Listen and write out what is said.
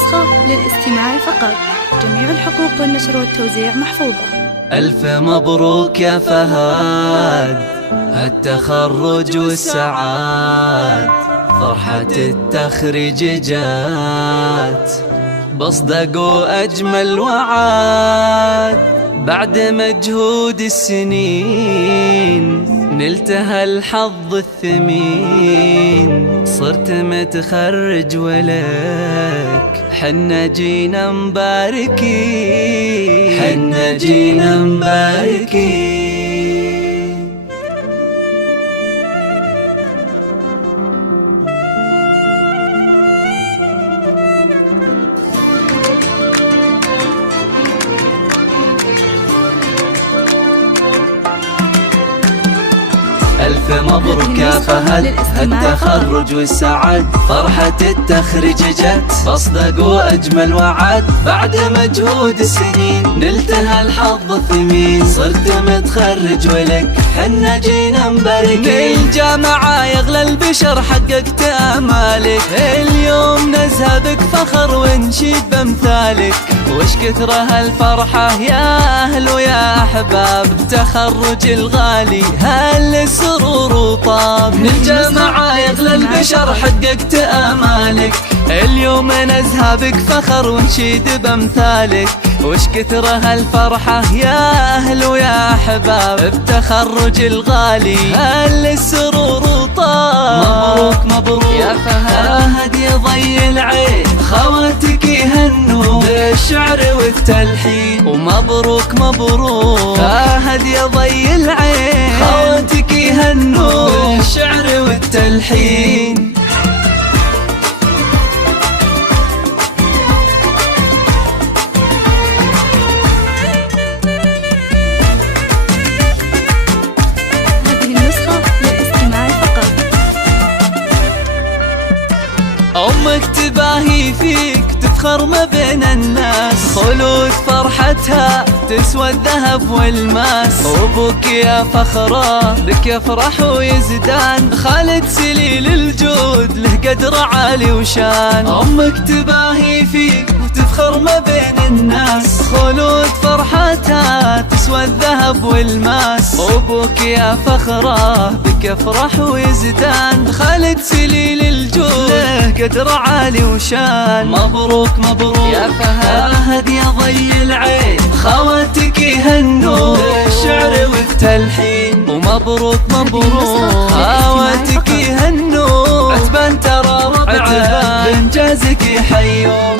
النسخة للاستماع فقط. جميع الحقوق والنشر والتوزيع محفوظة. ألف مبروك يا فهد، التخرج والسعاد، فرحة التخريج جات بصدق وأجمل وعاد. بعد مجهود السنين نلتها الحظ الثمين، صرت متخرج ولك حنا جينا مباركين، حنا جينا مباركين. ألف مبروك يا فهد، التخرج والسعاد، فرحة التخريج جت بصدق وأجمل وعد. بعد مجهود السنين نلتها الحظ الثمين، صرت متخرج ولك حنا جينا مباركين. الجامعة يا أغلى البشر حققت آمالك، اليوم نزهبك فخر ونشيد بأمثالك. وش كثر هالفرحة يا أهل ويا أحباب، التخرج الغالي هل السرور وطاب. من الجامعة يا أغلى البشر حققت آمالك، اليوم نزهى بك فخر ونشيد بأمثالك. وش كثر هالفرحة يا أهل ويا أحباب، التخرج الغالي هل السرور وطاب. مبروك مبروك يا فهد يا ضي العين، خواتك يهنوا بالشعر والتلحين. ومبروك مبروك فهد يا ضي العين، خواتك يهنوا بالشعر والتلحين. أمك تباهي فيك تفخر ما بين الناس، خلود فرحتها تسوى الذهب والماس. وابوك يا فخره بك يفرح ويزدان، خالد سليل الجود له قدر عالي وشان. أمك تباهي فيك وتفخر ما بين الناس، خلود فرحتها تسوى الذهب والماس. وابوك يا فخره بك يفرح ويزدان، خالد سليل الجود له قدر عالي وشان. مبروك مبروك يا فهد يا ضي العين، خواتك يهنوا بالشعر والتلحين. ومبروك مبروك خواتك يهنوا، عتبان ترى ربعه بإنجازك يحيون.